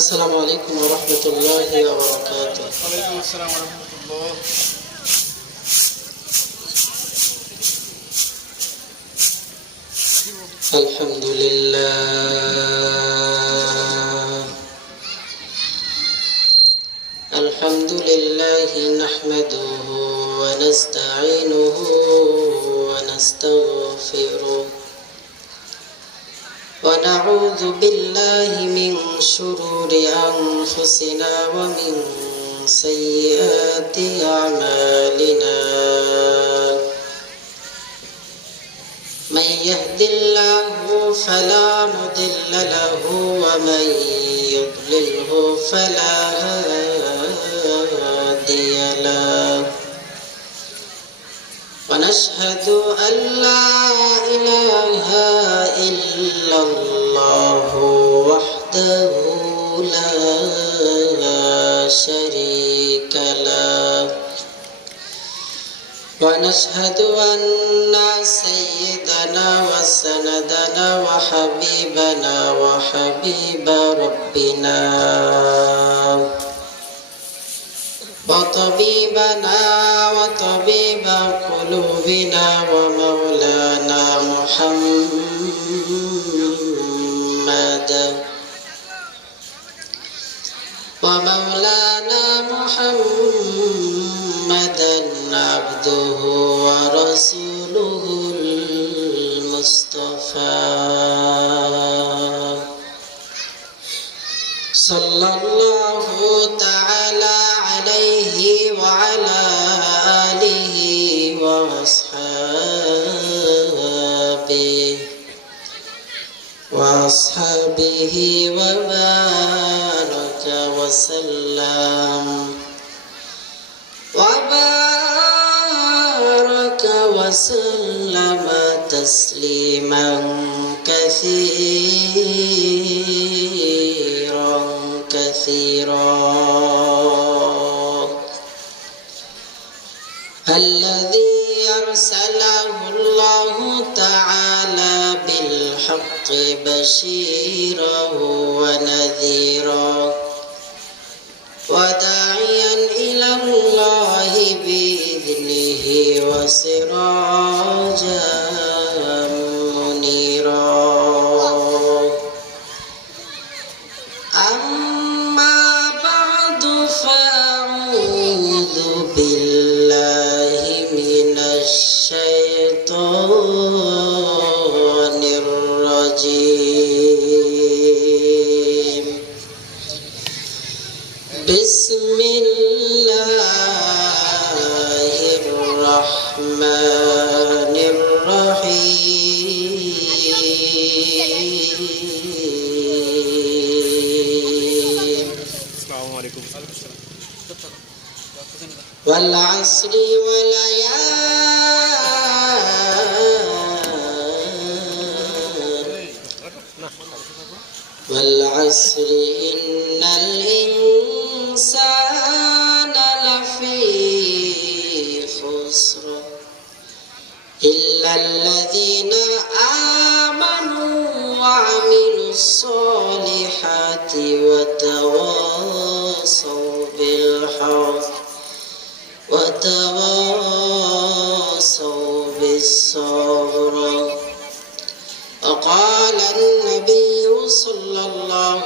আসসালামু আলাইকুম ওয়া রাহমাতুল্লাহি ওয়া বারাকাতুহু। ওয়ালাইকুম আসসালাম ওয়া রাহমাতুল্লাহ। আলহামদুলিল্লাহ নাহমাদুহু ওয়া নাস্তাঈনুহু ওয়া নাস্তাগফিরুহ ওয়া নাউযু বিল্লাহি মিন শুরুরি আনফুসিনা ওয়া মিন সাইয়্যাতি আ'মালিনা। من يهد الله فلا مضل له ومن يضلله فلا هادي له ونشهد أن لا إله إلا الله وحده لا شريك له ونشهد أن سيدنا وسندنا وحبيبنا وحبيب ربنا وطبيبنا وطبيب قلوبنا ومولانا محمد عبده ورسوله المصطفى صلى الله تعالى عليه وعلى آله وأصحابه وبارك وسلم تسليما كثيرا الذي أرسله الله تعالى بالحق بشيرا ونذيرا وداعيا إلى الله بإذنه وسراجا منيرا. أما بعد فأعوذ بالله من الشيطان الرجيم. بسم الله الرحمن الرحيم. السلام عليكم. والعصر والعصر إن الإنسان لفي خسر إلا الذين آمنوا وعملوا الصالحات وتواصوا بالحق وتواصوا بالصبر. وقال النبي صلى الله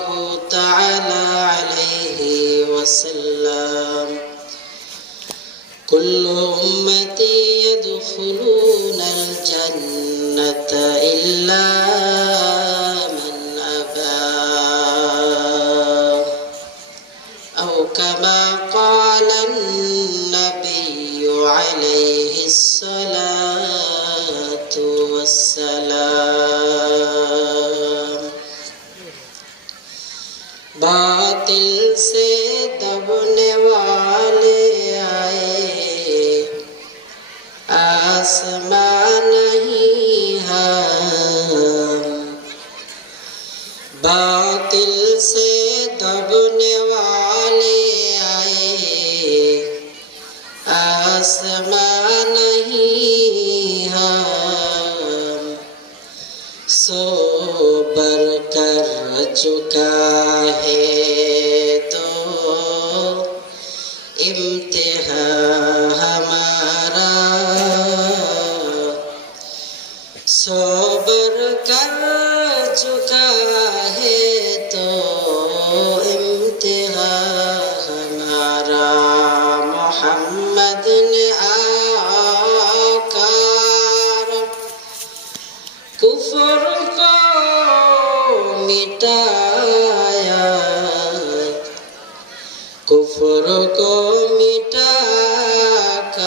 تعالى عليه وسلم كل أمتي يدخلون الجنة إلا من أبى أو كما قال النبي عليه الصلاة والسلام. बातिल से दबने वाले आए आसमां नहीं हम. बातिल से दबने वाले आए आसमां नहीं हम. सो सोबर कर चुका है तो इम्तिहान हमारा सोबर कर चुका है तो इम्तिहान हमारा मोहम्मद ने आकर कुफ्र को मिटाया कुफ्र को मिटाकर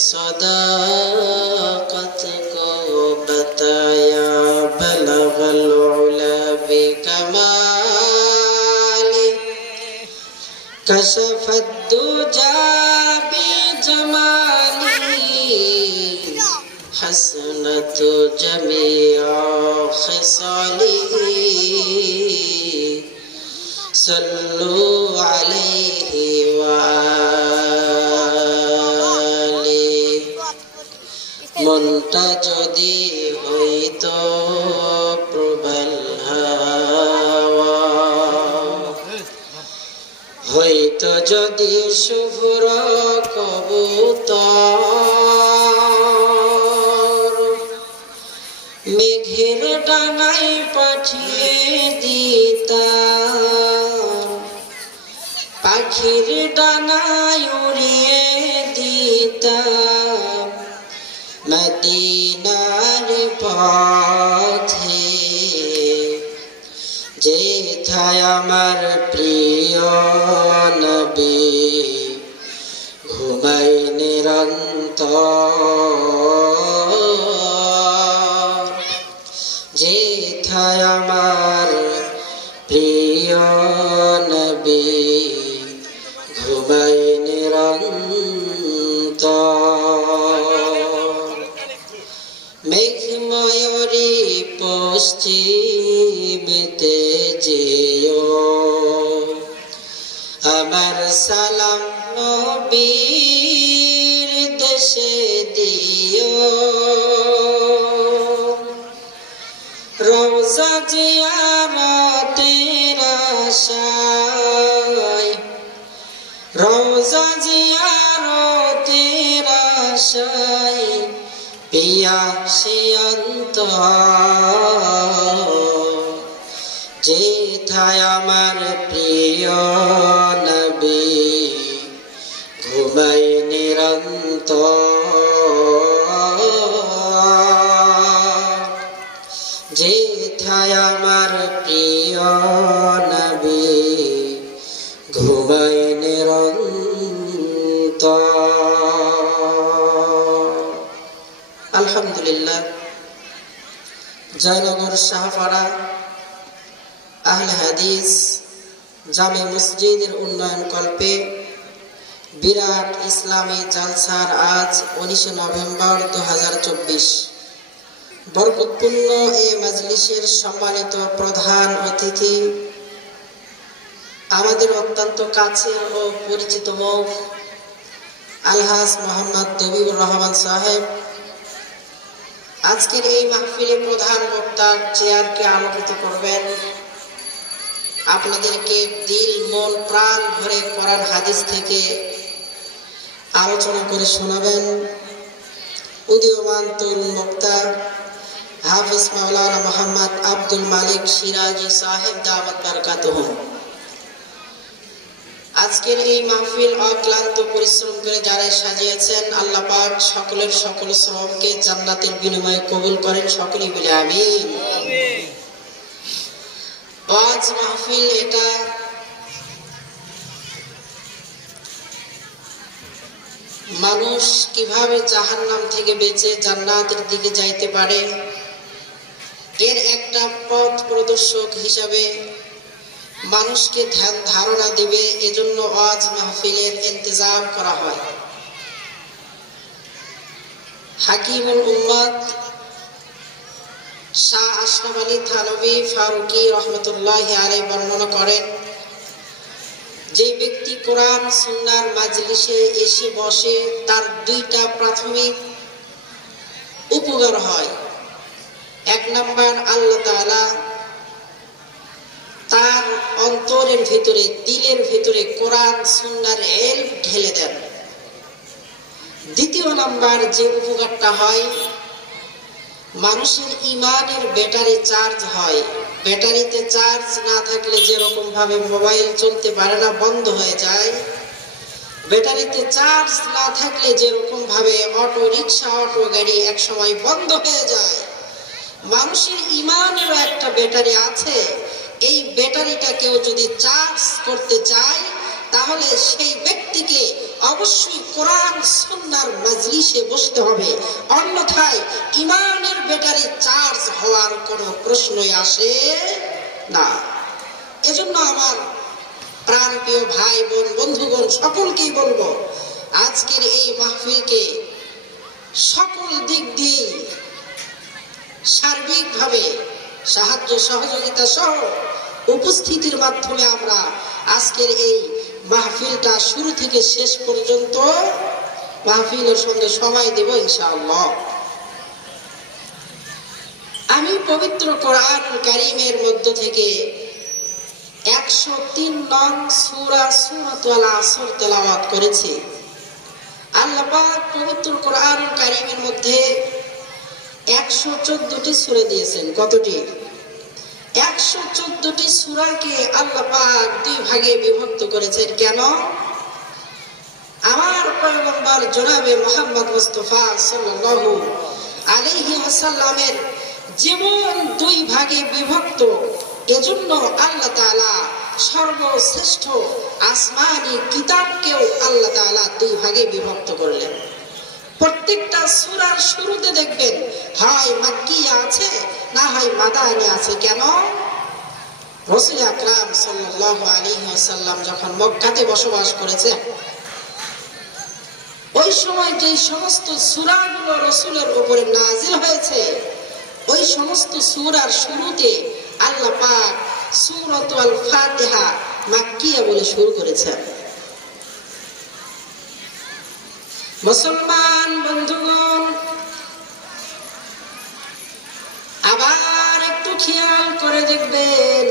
सदाकत को बताया बलगल उला बिकमाली कशफत दुजा बिजमाली हसनत जमीआ खिसाली सल्लु अलैहि वाली মনটা যদি হইতো প্রবল হাওয়া হইতো যদি শুভ্র কবুতর মেঘের ডানায় পাঠিয়ে দিতাম পাখির ডানায় উড়িয়ে দিতাম মদিনার পথে যেথায় আমার প্রিয় নবী ঘুমাই নিরন্তর যেথায় আমার প্রিয় নবী ঘুমাই নিরন্তর মেঘময়ূরী পশ্চিমেতে যেও আমার সালাম নবীর দেশে দিও রওজা জিয়ারতের আশায় রওজা জিয়ারতের আশায় পিয়াসী অন্তর যেথায় আমার প্রিয় নবী ঘুমাই নিরন্তর যেথায় আমার প্রিয় নবী ঘুমাই নিরন্তর। আলহামদুলিল্লাহ, জয়নগর শাহপাড়া আহলে হাদিস জামে মসজিদের উন্নয়ন কল্পে বিরাট ইসলামী জালসার আজ 19 নভেম্বর 2024 বরকতপূর্ণ এই মজলিসের সম্মানিত প্রধান অতিথি আমাদের অত্যন্ত কাছের ও পরিচিত মুখ আলহাজ মোহাম্মদ দবিউর রহমান সাহেব আজকের এই মাহফিলে প্রধান বক্তার চেয়ারকে আলোকিত করবেন, আপনাদেরকে দিল মন প্রাণ ভরে কোরআন হাদিস থেকে আলোচনা করে শোনাবেন উদীয়মান তরুণ বক্তা হাফেজ মাওলানা মোহাম্মদ আব্দুল মালিক সিরাজি সাহেব দাওয়াত বারাকাতুহুম। আজকের এই মাহফিল অক্লান্ত পরিশ্রম করে যারা সাজিয়েছেন, আল্লাহ পাক সকলের সকল শ্রমকে জান্নাতের বিনিময়ে কবুল করেন, সকলেই বলে আমিন। ওয়াজ মাহফিল এটা মানুষ কিভাবে জাহান্নাম থেকে বেঁচে জান্নাতের দিকে যাইতে পারে এর একটা পথ প্রদর্শক হিসাবে মানুষকে ধ্যান ধারণা দিবে, এজন্য ওয়াজ মাহফিলের ইন্তজাম করা হয়। হাকিমুল উম্মাত শাহ আশরাফ আলী থানভী ফারুকি রহমতুল্লাহি আলাইহি বর্ণনা করেন, যে ব্যক্তি কোরআন সুন্নাহর মাজলিসে এসে বসে তার দুইটা প্রাথমিক উপকার হয়। এক নাম্বার, আল্লাহ তাআলা তার অন্তরের ভিতরে, দিলের ভিতরে কোরআন সুন্নাহর ইলম ঢেলে দেন। দ্বিতীয় নাম্বার যে উপকারটা হয়, মানুষের ইমানের ব্যাটারি চার্জ হয়। ব্যাটারিতে চার্জ না থাকলে যেরকম ভাবে মোবাইল চলতে পারে না, বন্ধ হয়ে যায়, ব্যাটারিতে চার্জ না থাকলে যেরকম ভাবে অটো রিক্সা, অটো গাড়ি এক সময় বন্ধ হয়ে যায়, মানুষের ইমানেরও একটা ব্যাটারি আছে। এই ব্যাটারিটা কেউ যদি চার্জ করতে চায়, তাহলে সেই ব্যক্তিকে অবশ্যই কোরআন সুন্নাহর মাজলিসে বসতে হবে, অন্যথায় ইমানের ব্যাটারি চার্জ হওয়ার কোনো প্রশ্নই আসে না। এজন্য আমার প্রাণপ্রিয় ভাই বোন, বন্ধুগণ, সকলকেই বলবো, আজকের এই মাহফিলকে সকল দিক দিয়ে সার্বিকভাবে সাহায্য সহযোগিতা সহ উপস্থিতির মাধ্যমে আমরা আজকের এই মাহফিলটা শুরু থেকে শেষ পর্যন্ত মাহফিলের সঙ্গে সময় দেব ইনশাআল্লাহ। আমি পবিত্র কোরআনুল কারীমের মধ্য থেকে 103 নং সূরা সূরাতুল আসর তেলাওয়াত করেছি। আল্লাহ পাক পবিত্র কোরআনুল কারীমের মধ্যে 114টি সূরা দিয়েছেন। কতটি? 114টি সূরাকে আল্লাহ পাক দুই ভাগে বিভক্ত করেছেন। কেন? আমার পয়গম্বর জনাবে মুহাম্মদ মুস্তাফা সাল্লাল্লাহু আলাইহি ওয়াসাল্লামের জীবন দুই ভাগে বিভক্ত, এজন্য আল্লাহ তাআলা সর্বশ্রেষ্ঠ আসমানি কিতাবকেও আল্লাহ তাআলা দুই ভাগে বিভক্ত করলেন। প্রত্যেকটা সূরার শুরুতে দেখবেন হয় মাক্কিয়া আছে, না হয় মাদানী আছে। কেন? রাসূল আকরাম সাল্লাল্লাহু আলাইহি ওয়াসাল্লাম যখন মক্কাতে বসবাস করেছেন, ওই সময় যে সমস্ত সূরাগুলো রাসূলের উপরে নাজিল হয়েছে, ওই সমস্ত সূরার শুরুতে আল্লাহ পাক সূরাতুল ফাতিহা মাক্কিয়া বলে শুরু করেছেন। মুসলমান বন্ধুগণ, আবার একটু খেয়াল করে দেখবেন,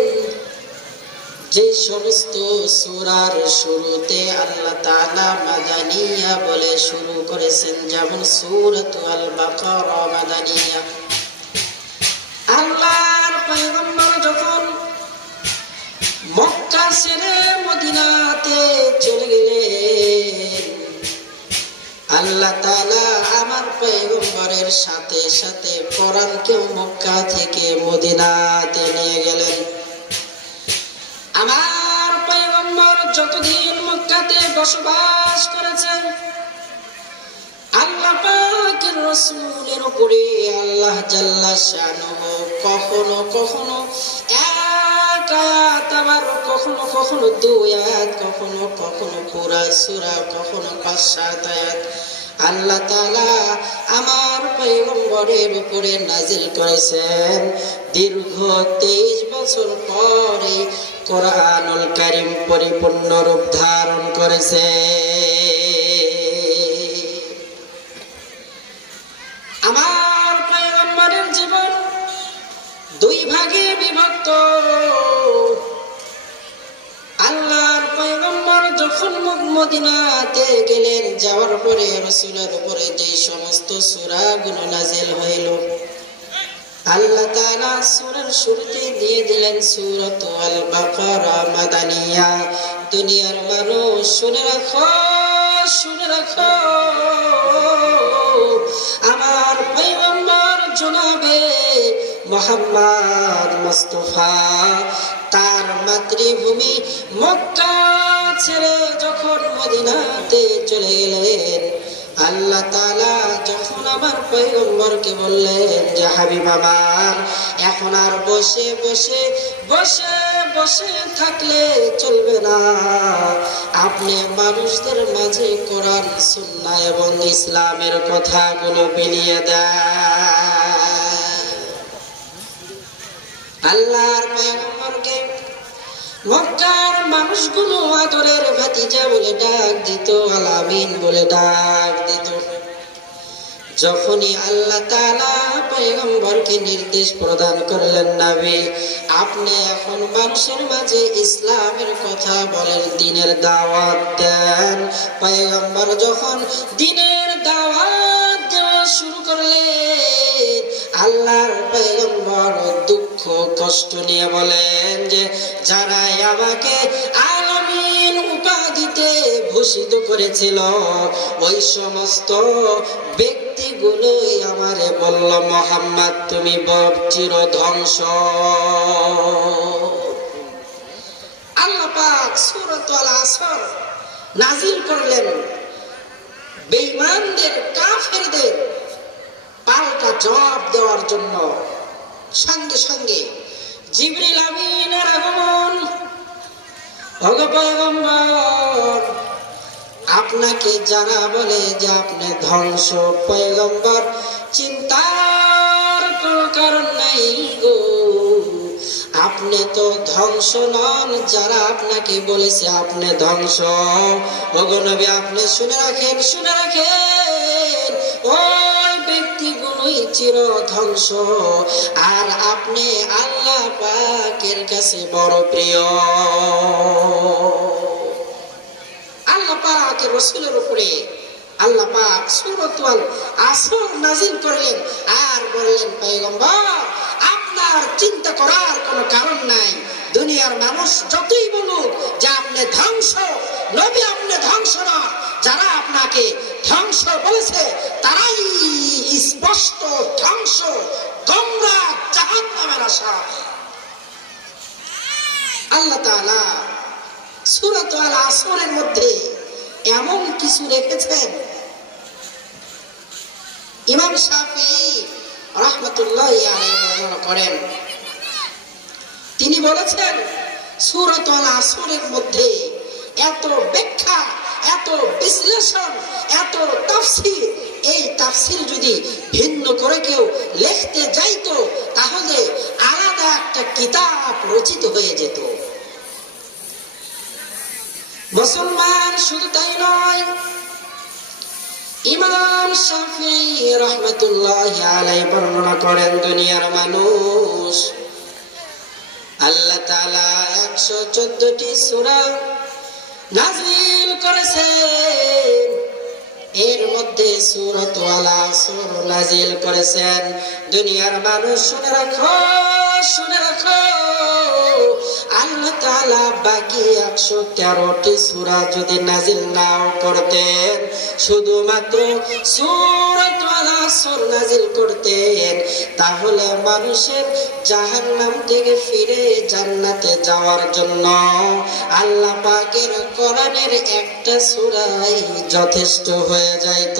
যে সমস্ত সূরার শুরুতে আল্লাহ তাআলা মাদানিয়া বলে শুরু করেছেন, যেমন সূরাতুল বাকারা মাদানিয়া। আল্লাহর পয়গম্বর যখন মক্কা ছেড়ে মদিনাতে চলে গেলেন, আল্লাহ তাআলা আমার পয়গম্বরের সাথে সাথে কোরআনকেও মক্কা থেকে মদিনাতে নিয়ে গেলেন। আমার পয়গম্বর যতদিন মক্কাতে বসবাস করেছেন, আল্লাহ পাকের রাসূলের উপরে আল্লাহ জাল্লা শানুহু কখনো কখনো এক আয়াত, আবার কখনো কখনো দুই আয়াত, কখনো কখনো পুরা সূরা, কখনো 5-7 আয়াত আল্লাহ তাআলা আমার পয়গম্বরের উপরে নাজিল করেছেন। দীর্ঘ 23 বছর পরে কোরআনুল কারীম পরিপূর্ণ রূপ ধারণ করেছে। আমার পয়গম্বরের জীবন দুই ভাগে বিভক্ত। আল্লাহর পয়গম্বর যখন মদিনাতে গেলেন, যাওয়ার পরে রাসূলের উপরে যে সমস্ত সূরাগুলো নাজিল হইল, আল্লাহ তাআলা সূরার শুরুতে দিয়ে দিলেন সূরাতুল বাকারা মাদানিয়া। দুনিয়ার মানুষ শুনে রাখো, শুনে রাখো, আমার পয়গম্বর জনাবে মুহাম্মদ মুস্তাফা তার মাতৃভূমি মক্কা ছেড়ে যখন মদিনাতে চলে গেলেন, আল্লাহ তাআলা যখন আমার পয়গম্বরকে বললেন যে হাবিব আমার, এখন আর বসে বসে বসে বসে থাকলে চলবে না, আপনি মানুষদের মাঝে কোরআন সুন্নাহ এবং ইসলামের কথাগুলো বিলিয়ে দেন। আল্লাহর পয়গম্বরকে মক্কার মানুষগুলো আদরের ভাতিজা বলে ডাক দিত, আলামিন বলে ডাক দিত। যখনই আল্লাহ তাআলা পয়গম্বরকে নির্দেশ প্রদান করলেন, নবী আপনি এখন মানুষের মাঝে ইসলামের কথা বলেন, দ্বীনের দাওয়াত দেন। পয়গম্বর যখন দ্বীনের দাওয়াত দেওয়া শুরু করলেন, আল্লাহর পয়গম্বর দুঃখ কষ্ট নিয়ে বলেন যে যারা আমাকে আলামিন উপাধিতে ভূষিত করেছিল, ওই সমস্ত ব্যক্তিগুলোই আমারে বলল, মুহাম্মদ তুমি চির ধ্বংস। আল্লাহ পাক সূরাতুল আসর নাজিল করলেন বেঈমানদের, কাফেরদের পাল্টা জবাব দেওয়ার জন্য। সঙ্গে সঙ্গে জিবরিল আমিনের আগমন। ওগো পয়গম্বর, আপনাকে যারা বলে যে আপনি ধ্বংস, পয়গম্বর চিন্তার কোনো কারণ নাই গো, আপনি তো ধ্বংস নন, যারা আপনাকে বলেছে আপনি ধ্বংস। ওগো নবী আপনি শুনে রাখেন, শুনে রাখেন, ওই ব্যক্তিগুলোই চির ধ্বংস, আর আপনি আল্লাহ পাকের কাছে বড় প্রিয়। আল্লাহ পাকের রাসূলের উপরে আল্লাহ পাক সূরাতুল আসর নাজিল করলেন আর বললেন, পয়গম্বর আপনার চিন্তা করার কোনো কারণ নাই। দুনিয়ার মানুষ যতই বলুক যে আপনি ধ্বংস, নবী আপনি ধ্বংস না, যারা আপনাকে ধ্বংস বলেছে তারাই স্পষ্ট ধ্বংস, তোমরা জাহান্নামের আসামি। আল্লাহ তাআলা সূরাতুল আসরের মধ্যে এমন কিছু রেখেছেন, ইমাম শাফিঈ রাহমাতুল্লাহি আলাইহি বর্ণনা করেন, তিনি বলেছেন সূরাতুল আসরের মধ্যে এত ব্যাখ্যা, এত বিশ্লেষণ, এত তাফসীর, এই তাফসীর যদি ভিন্ন করে কেউ লিখতে যাইতো তাহলে আলাদা একটা কিতাব রচিত হয়ে যেত। মুসলমান শুধু তাই নয়, ইমাম শাফিঈ রাহমাতুল্লাহি আলাইহি বর্ণনা করেন, দুনিয়ার মানুষ আল্লাহ তাআলা 114টি সূরা নাজিল করেছেন, এর মধ্যে সূরাতুল আসর নাজিল করেছেন। দুনিয়ার মানুষ শুনে রাখো, শুনে রাখো, আল্লাহ তাআলা বাকি 113টি সূরা যদি নাজিল নাও করতেন, শুধুমাত্র সূরাতুল আসর নাজিল করতেন, তাহলে মানুষের জাহান্নাম থেকে ফিরে জান্নাতে যাওয়ার জন্য আল্লাহ পাকের কোরআনের একটা সূরাই যথেষ্ট হয়ে যাইত।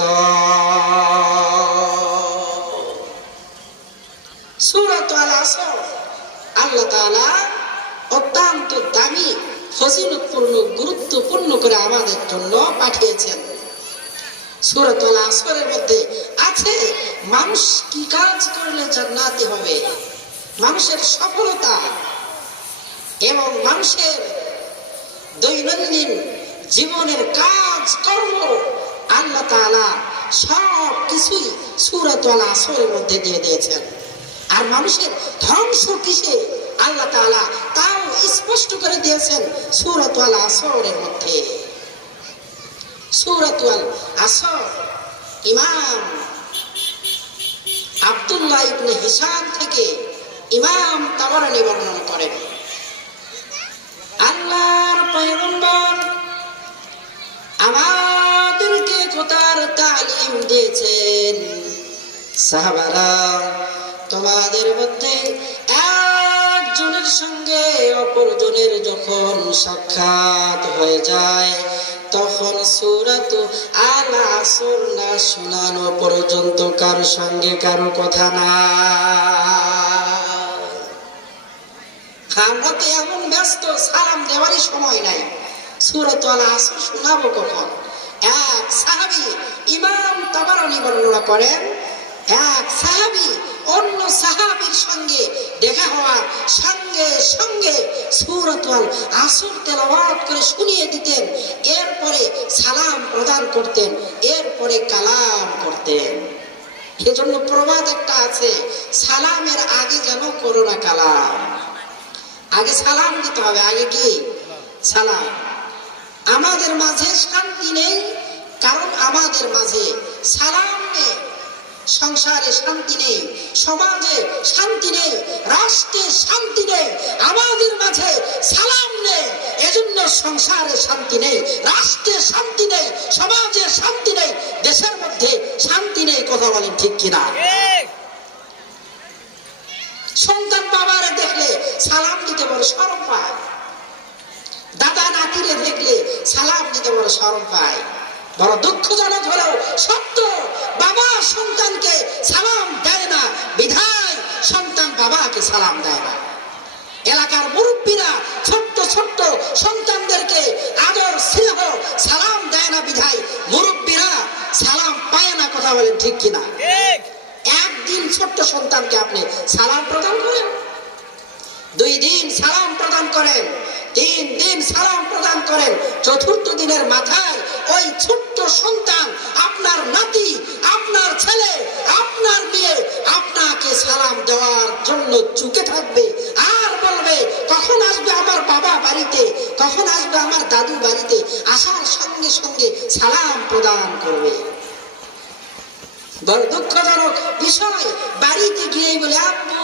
সূরাতুল আসর আল্লাহ তাআলা অত্যন্ত দামি, ফজিলতপূর্ণ, গুরুত্বপূর্ণ করে আমাদের জন্য পাঠিয়েছেন। সূরাতুল আসরের মধ্যে আছে মানুষ কি কাজ করলে জান্নাতি হবে, মানুষের সফলতা এবং মানুষের দৈনন্দিন জীবনের কাজ কর্ম, আল্লাহ তাআলা সব কিছুই সূরাতুল আসরের মধ্যে দিয়ে দিয়েছেন। আর মানুষের ধ্বংস কিসে আল্লাহ তাআলা তাও স্পষ্ট করে দিয়েছেন সূরাতুল আসরের মধ্যে। সূরাতুল আসর ইমাম আব্দুল্লাহ ইবনে হিশাম থেকে ইমাম তাবারানী বর্ণনা করেন, আল্লাহর পয়গম্বর আমাদেরকে কথার তালিম দিয়েছেন, সাহাবারা তোমাদের মধ্যে একজনের সঙ্গে অপরজনের যখন সাক্ষাৎ হয়ে যায় তখন সূরাতুল আসর না শোনানো পর্যন্ত কারো সঙ্গে কারো কথা না। আমরা তো এমন ব্যস্ত, সালাম দেওয়ারই সময় নাই, সূরাতুল আসর শোনাবো কখন? এক সাহাবী ইমাম তাবারানী বর্ণনা করেন, এক সাহাবী অন্য সাহাবীর সঙ্গে দেখা হওয়ার সঙ্গে সঙ্গে সূরাতুল আসর তেলাওয়াত করে শুনিয়ে দিতেন, এরপরে সালাম প্রদান করতেন, এরপরে কালাম করতেন। এজন্য প্রবাদ একটা আছে, সালামের আগে যেন করো না কালাম। আগে সালাম দিতে হবে, আগে কি সালাম। আমাদের মাঝে শান্তি নেই, কারণ আমাদের মাঝে সালাম নেই। সংসারে শান্তি নেই, সমাজে শান্তি নেই, রাষ্ট্রে শান্তি নেই, আমাদের মাঝে সালাম নেই। এজন্য সংসারে শান্তি নেই, রাষ্ট্রে শান্তি নেই, সমাজে শান্তি নেই, দেশের মধ্যে শান্তি নেই। কথা বলেন ঠিক কিনা? সন্তান বাবারে দেখলে সালাম দিতে বড় শরম পায়, দাদা নাতিরে দেখলে সালাম দিতে বড় শরম পায়। বড় দুঃখজনক হলেও সত্য, বাবা সন্তানকে সালাম দেয় না বিধায় সন্তান বাবাকে সালাম দেয় না। এলাকার মুরব্বীরা ছোট্ট ছোট্ট সন্তানদেরকে আদর স্নেহ সালাম দেয় না বিধায় মুরব্বীরা সালাম পায় না। কথা বলেন ঠিক কিনা? একদিন ছোট্ট সন্তানকে আপনি সালাম প্রদান করেন, 2 দিন সালাম প্রদান করেন, 3 দিন সালাম প্রদান করেন, 4র্থ দিনের মাথায় ওই ছোট্ট সন্তান, আপনার নাতি, আপনার ছেলে, আপনার মেয়ে আপনাকে সালাম দেওয়ার জন্য চুকে থাকবে আর বলবে কখন আসবে আমার বাবা বাড়িতে, কখন আসবে আমার দাদু বাড়িতে। আসার সঙ্গে সঙ্গে সালাম প্রদান করবে। বড় দুঃখজনক বিষয়, বাড়িতে গিয়ে বলে আব্বু,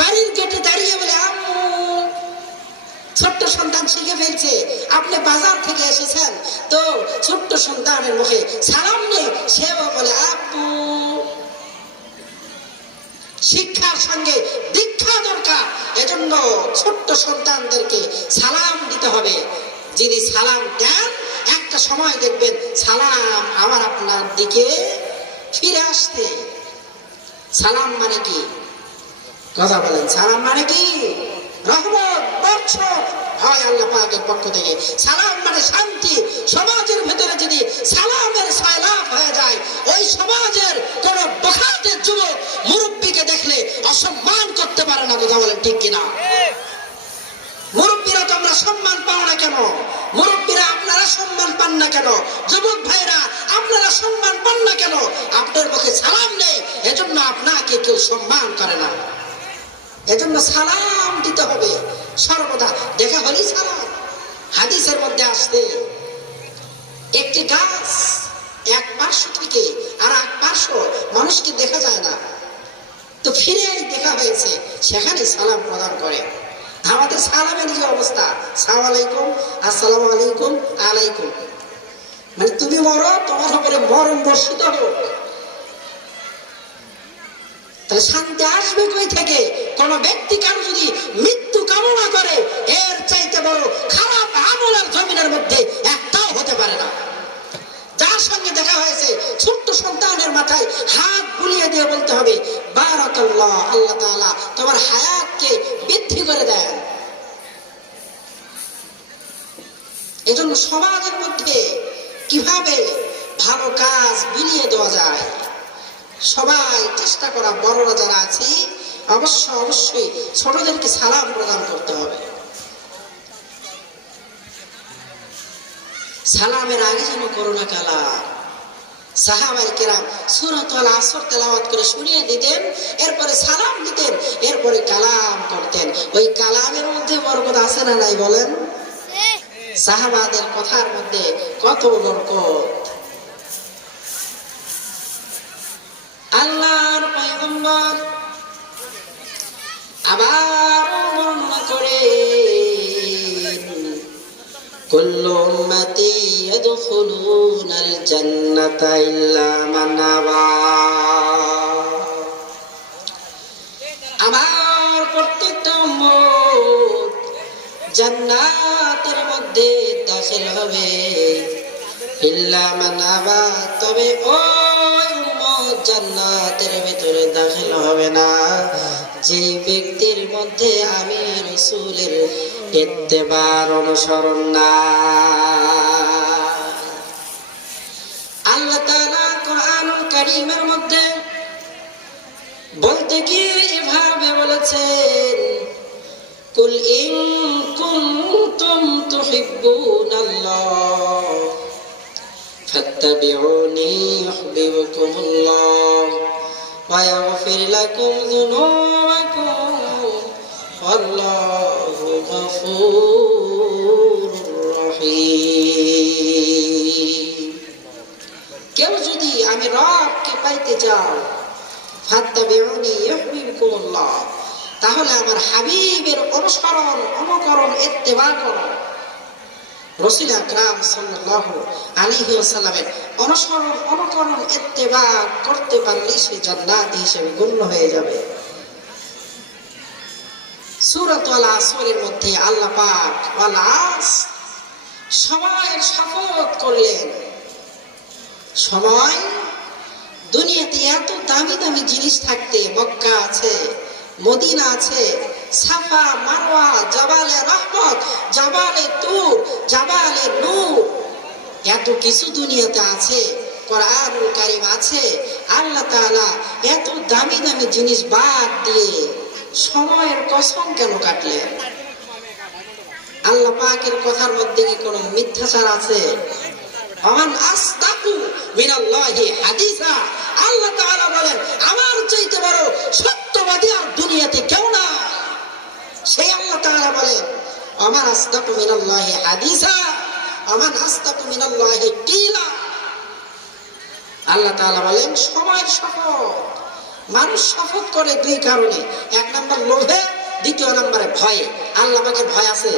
বাড়ির গেটে দাঁড়িয়ে বলে আম্মু। ছোট্ট সন্তান শিখে ফেলছে আপনি বাজার থেকে এসেছেন, তো ছোট্ট সন্তানের মুখে সালাম নেই, সেও বলে আব্বু। শিক্ষার সঙ্গে দীক্ষা দরকার, এজন্য ছোট্ট সন্তানদেরকে সালাম দিতে হবে। যিনি সালাম দেন একটা সময় দেখবেন সালাম আবার আপনার দিকে ফিরে আসতে। সালাম মানে কি? কথা বলেন, সালাম মানে কি? রহমত বর্ষণ হয় আল্লাহ পাকের পক্ষ থেকে। সালাম মানে শান্তি। সমাজের ভেতরে যদি সালামের সয়লাভ হয়ে যায়, ওই সমাজের কোন বখাটের যুবক মুরব্বীকে দেখলে অসম্মান করতে পারে না। কথা বলেন ঠিক কিনা? মুরব্বীরা তোমরা সম্মান পাও না কেন? মুরব্বীরা আপনারা সম্মান পান না কেন? যুবক ভাইরা আপনারা সম্মান পান না কেন? আপনার মুখে সালাম নেই, এজন্য আপনাকে কেউ সম্মান করে না। এজন্য সালাম দিতে হবে সর্বদা। দেখা হলি সালাম। হাদিসের মধ্যে আসছে, একটি গাছ এক পার্শ্ব থেকে আর এক পার্শ্ব মানুষকে দেখা যায় না, তো ফিরে দেখা হয়েছে, সেখানে সালাম প্রদান করে। আমাদের সালামের যে অবস্থা, সালাম আলাইকুম, আসসালামু আলাইকুম, আলাইকুম, মানে তুমি মরো, তোমার উপরে মরণ বর্ষিত হোক। তাহলে শান্তি আসবে কই থেকে? কোন ব্যক্তি কারো যদি মৃত্যু কামনা করে, এর চাইতে বড় খারাপ আমল আর জমিনের মধ্যে একটাও হতে পারে না। যার সঙ্গে দেখা হয়েছে ছোট্ট সন্তানের মাথায় হাত বুলিয়ে দিয়ে বলতে হবে বারাকাল্লাহ, আল্লাহ তাআলা তোমার হায়াতকে বৃদ্ধি করে দেন। এজন্য সমাজের মধ্যে কিভাবে ভালো কাজ বিলিয়ে দেওয়া যায়, সবাই চেষ্টা করা। বড়রা যারা আছি অবশ্যই ছোটদেরকে সালাম প্রদান করতে হবে। সালামের আগে যেন করোনা কালাম। সাহাবায়ে কেরাম সূরাতুল আসর তেলাওয়াত করে শুনিয়ে দিতেন, এরপরে সালাম দিতেন, এরপরে কালাম করতেন। ওই কালামের মধ্যে বরকত আছে না নাই বলেন? সাহাবাদের কথার মধ্যে কত বরকত। আল্লাহর পয়গম্বর আবার বর্ণনা করে, কুল্লু উম্মতি ইয়াদখুলুনাল জান্নাতা ইল্লা মান আবা। আমার প্রত্যেকটা উম্মত জান্নাতের মধ্যে দাখিল হবে, ইল্লা মান আবা, তবে ওই উম্মত জান্নাতের ভিতরে দাখিল হবে না যে ব্যক্তির মধ্যে আমি রাসূলের ইত্তেবার অনুসরণ না। আল্লাহ তাআলা কোরআনুল কারীমের মধ্যে বলতে গিয়ে এভাবে বলেছেন, কুল ইন কুনতুম তুহিব্বুনাল্লাহ فاتبعوني يحببكم الله ويغفر لكم ذنوبكم والله غفور رحيم কেউ যদি আমি রবকে পাইতে চাও ফাত্তাবিউনি ইউহিব্বুকুমুল্লাহ, তাহলে আমার হাবিবের অনুসরণ অনুকরণ ইত্তেবা করো। রাসূল আকরাম সাল্লাল্লাহু আলাইহি ওয়াসাল্লামের অনুসরণ অনুকরণ ইত্তেবা করতে পারলে সে জান্নাতি হিসেবে গণ্য হয়ে যাবে। সূরাতুল আসরের মধ্যে আল্লাহ পাক ওয়াল আসর সময়ের শপথ করলেন। সময়, দুনিয়াতে এত দামি দামি জিনিস থাকতে মক্কা আছে, মদিনা আছে, সাফা মারওয়া, জাবালে রহমত, জাবালে তুর, জাবালে নূর, এত কিছু দুনিয়াতে আছে, কোরআনুল কারীম আছে। আল্লাহ তাআলা এত দামি দামি জিনিস বাদ দিয়ে সময়ের কসম কেন কাটলেন? আল্লাহ পাকের কথার মধ্যে কি কোনো মিথ্যাচার আছে? আমান আসদাকু মিনাল্লাহি হাদিসা, আল্লাহ তাআলা বলেন আমার চাইতে বড় সত্যবাদী আর দুনিয়াতে কেউ না। সেই আল্লাহ তাআলা বলেন আমান আসদাকু মিনাল্লাহি হাদিসা আমান আসদাকু মিনাল্লাহি কিলা। আল্লাহ তাআলা বলেন সময়ের শপথ। মানুষ শপথ করে দুই কারণে, এক নম্বর লোভে, দ্বিতীয় নম্বরে ভয়ে। আল্লাহ পাকের ভয় আছে?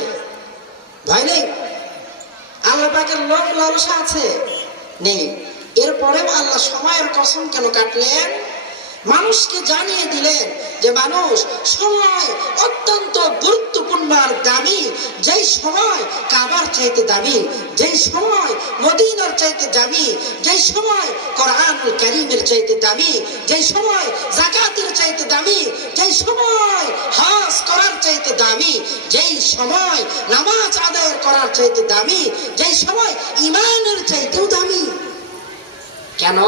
ভয় নেই। আল্লাহ পাকের লোভ লালসা আছে? নেই। এরপরেও আল্লাহ সময়ের কসম কেন কাটলেন? মানুষকে জানিয়ে দিলেন যে মানুষ, সময় অত্যন্ত গুরুত্বপূর্ণ আর দামি। যেই সময় কাবার চাইতে দামি, যেই সময় মদিনার চাইতে দামি, যেই সময় কোরআনুল কারীমের চাইতে দামি, যেই সময় যাকাতের চাইতে দামি, যেই সময় হজ করার চাইতে দামি, যেই সময় নামাজ আদায় করার চাইতে দামি, যেই সময় ঈমানের চাইতেও দামি। কেন?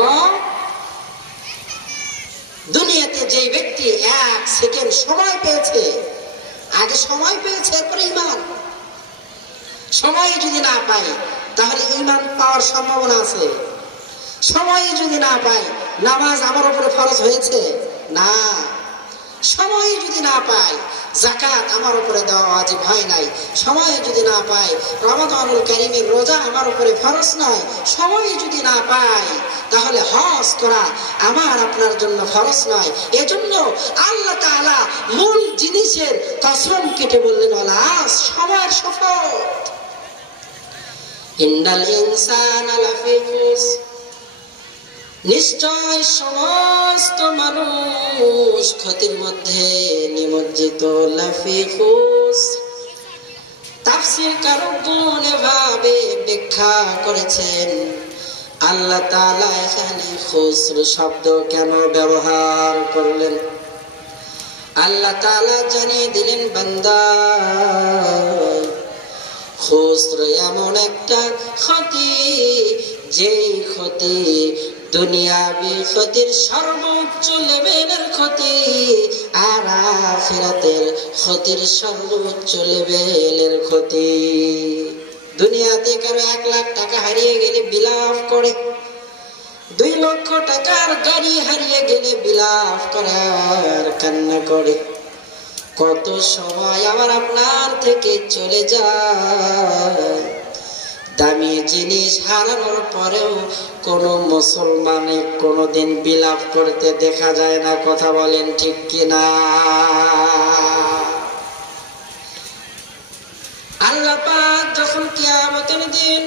দুনিয়াতে যে ব্যক্তি এক সেকেন্ড সময় পেয়েছে, আগে সময় পেয়েছে, এরপরে ঈমান। সময় যদি না পাই তাহলে ঈমান পাওয়ার সম্ভাবনা আছে? সময় যদি না পাই নামাজ আমার উপরে ফরজ হয়েছে না। সময় যদি না পাই যাকাত আমার উপরে দেওয়া ওয়াজিব হয় নাই। সময় যদি না পাই রমাদানুল কারীমের রোজা আমার উপরে ফরজ নয়। সময় যদি না পাই তাহলে হজ করা আমার আপনার জন্য ফরজ নয়। এজন্য আল্লাহ তাআলা মূল জিনিসের কসম কেটে বললেন ওয়ালাস, সময়ের শপথ। ইন্নাল ইনসানা লাফি খুসর, নিশ্চয় সমস্ত মানুষ ক্ষতির মধ্যে নিমজ্জিত। লাফি খুসর তাফসীরকারগণ এভাবে ব্যাখ্যা করেছেন, আল্লাহ তাআলা এখানে খুসর শব্দ কেন ব্যবহার করলেন? আল্লাহ তাআলা জানিয়ে দিলেন বান্দা, খুসর এমন একটা ক্ষতি, যেই ক্ষতি দুনিয়াবি ক্ষতির সর্বোচ্চ লেভেলের ক্ষতি আর আখিরাতের ক্ষতির সর্বোচ্চ লেভেলের ক্ষতি। দুনিয়াতে কারো 1 লাখ টাকা হারিয়ে গেলে বিলাপ করে, 2 লক্ষ টাকার গাড়ি হারিয়ে গেলে বিলাপ করে আর কান্না করে। কত সময় আমার আপনার থেকে চলে যায়। দামি জিনিস হারানোর পরেও কোন মুসলমানে কোনদিন বিলাপ করতে দেখা যায় না। কথা বলেন ঠিক কিনা? আল্লাহ পাক যখন কিয়ামতের দিন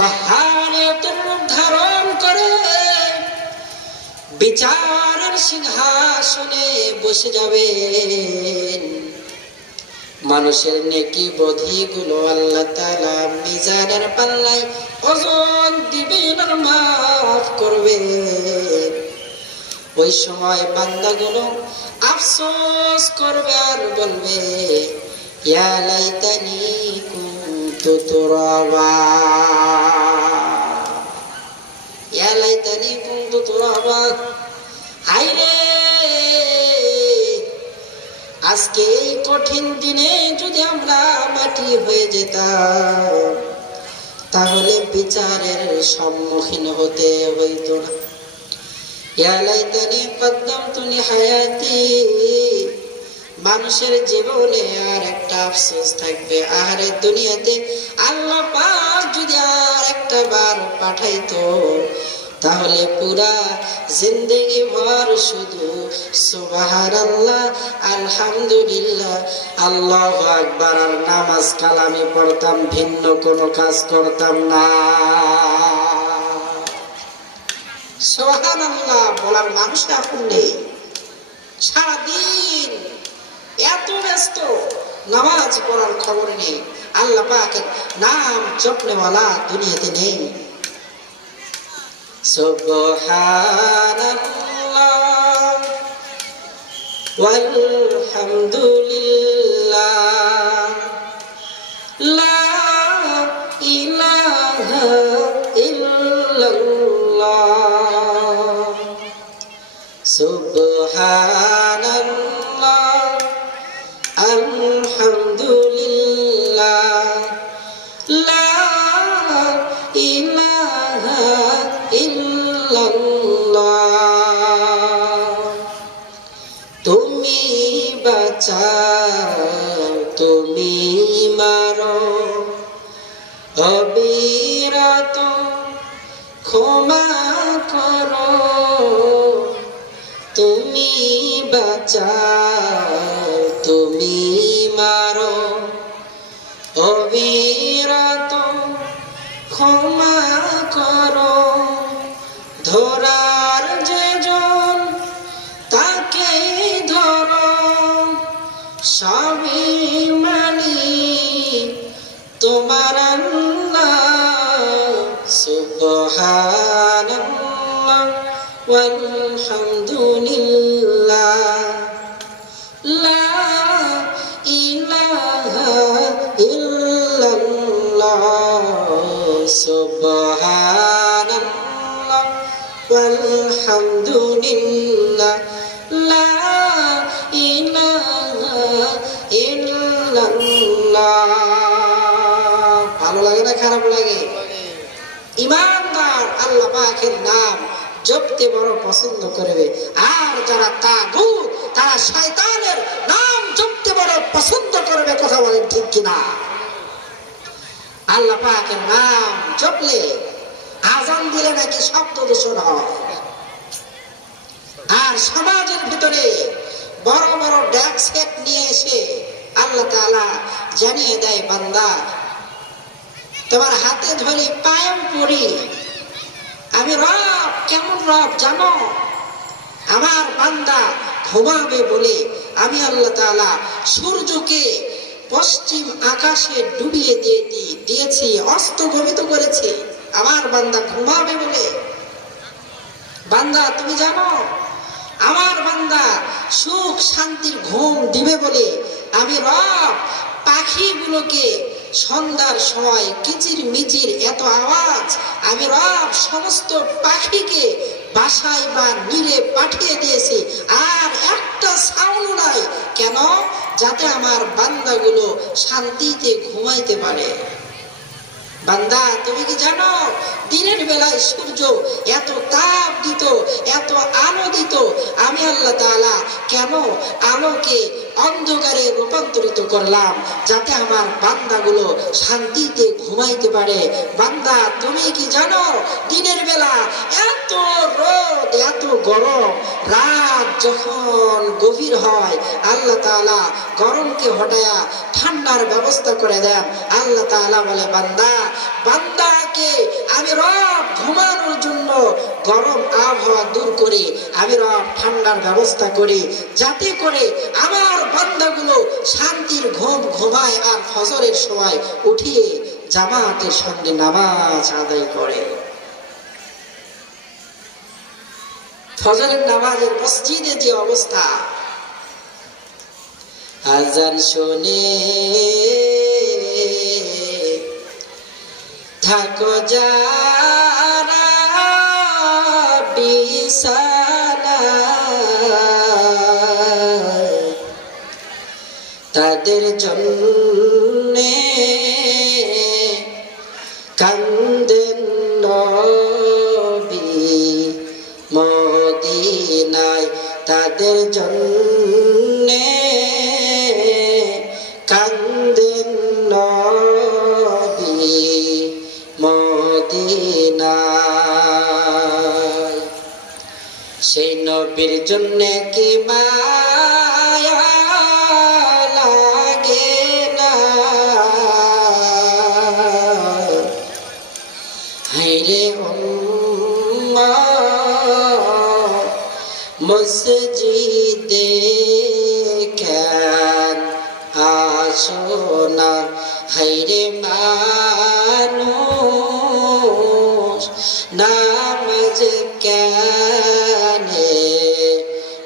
কাহারিয়তের রূপ ধারণ করে বিচারের সিংহাসনে বসে যাবেন, মানুষের নেকি বধিগুলো আল্লাহ তাআলা মিজানের পাল্লায় ওজন দিবেন আর মাফ করবেন। ওই সময় বান্দাগুলো আফসোস করবে আর বলবে, ইয়া লাইতানি কুনতু তুরাবা, ইয়া লাইতানি কুনতু তুরাবা। হায়রে, আজকে এই কঠিন দিনে যদি আমরা মাটি হয়ে যেতাম, তাহলে বিচারের সম্মুখীন হতে হইতো না। ইয়া লাইতানি কদ্দামতু লিহায়াতি, মানুষের জীবনে আর একটা আফসোস থাকবে, আহারে দুনিয়াতে আল্লাহ পাক যদি আর একটা বার পাঠাইতো তাহলে পুরা জিন্দেগি ভর শুধু সুবহানাল্লাহ, আলহামদুলিল্লাহ, আল্লাহু আকবার আর নামাজ কালামে পড়তাম, ভিন্ন কোনো কাজ করতাম না। সুবহানাল্লাহ বলার মানুষ এখন নেই। সারাদিন এত ব্যস্ত, নামাজ পড়ার খবর নেই, আল্লাহ পাকের নাম জপনেওয়ালা দুনিয়াতে নেই। সুবহানাল্লাহ ওয়ালহামদুলিল্লাহ, লা ইলাহা ইল্লাল্লাহ, সুবহানাল্লাহ, আলহামদুলিল্লাহ, লা ইলাহা ইল্লাল্লাহ। তুমি বাঁচাও, তুমি মারো, অবিরত ক্ষমা করো, তুমি বাঁচাও, তুমি মারো, অবিরত ক্ষমা করো। ধরার যেজন তাকে ধরো, সবই মানি তোমার আল্লাহ। সুবহানাল্লাহ ওয়ালহামদুলিল্লাহ, লা ইলাহা ইল্লাল্লাহ, সুবহানাল্লাহ ওয়ালহামদুলিল্লাহ, লা ইলাহা ইল্লাল্লাহ। ভালো লাগে না খারাপ লাগে? ইমানদার আল্লাহ পাকের নাম জপতে বড় পছন্দ করবে, আর যারা তাগুত তারা শয়তানের নাম জপতে বড় পছন্দ করবে। কথা বলেন ঠিক কিনা? আল্লাহ পাকের নাম জপলে আজান দিলে নাকি শব্দ দূষণ হয়, আর সমাজের ভিতরে বড় বড় ডেস্ক সেট নিয়ে এসে আল্লাহ তাআলা জানিয়ে দেয়, বান্দা তোমার হাতে ধরে পায়ম পড়ি, আমি রব। কেমন রব জানো? আমার বান্দা ঘুমাবে বলে আমি আল্লাহ তাআলা সূর্যকে পশ্চিম আকাশে ডুবিয়ে দিয়েছি, অস্তগমিত করেছি আমার বান্দা ঘুমাবে বলে। বান্দা তুমি জানো আমার বান্দা সুখ শান্তির ঘুম দিবে বলে আমি রব পাখিগুলোকে সন্ধ্যার সময় কিচির মিচির এত আওয়াজ, আমি রব সমস্ত পাখিকে বাসায় বা নীড়ে পাঠিয়ে দিয়েছি, আর একটা সাউন্ড নাই। কেন? যাতে আমার বান্দাগুলো শান্তিতে ঘুমাইতে পারে। বান্দা তুমি কি জানো দিনের বেলায় সূর্য এত তাপ দিত, এত আলো দিত, আমি আল্লাহ তাআলা কেন আলোকে অন্ধকারে রূপান্তরিত করলাম? যাতে আমার বান্দাগুলো শান্তিতে ঘুমাইতে পারে। বান্দা তুমি কি জানো দিনের বেলা এত রোদ, এত গরম, রাত যখন গভীর হয় আল্লাহ তাআলা গরমকে হটায়া ঠান্ডার ব্যবস্থা করে দেন। আল্লাহ তাআলা বলে, বান্দা বান্দাকে আমি রব ঘুমানোর জন্য গরম আবহাওয়া দূর করে আমি রব ঠান্ডার ব্যবস্থা করি, যাতে করে আমার বান্দাগুলো শান্তির ঘুম ঘুমায় আর ফজরের সময় উঠিয়ে জামাতের সঙ্গে নামাজ আদায় করে। ফজরের নামাজের মসজিদে যে অবস্থা, আজান শুনে থাকো যারা বিছানায়, তাদের জন্যে কান নাই তাদের জন্যে কান্দেন নবী মদিনায়। সেই নবীর জন্যে কি মায়া লাগে না, হায়রে উম্মত মসজিদে কেন আসো না, হায়রে মানুষ নামাজ কেনে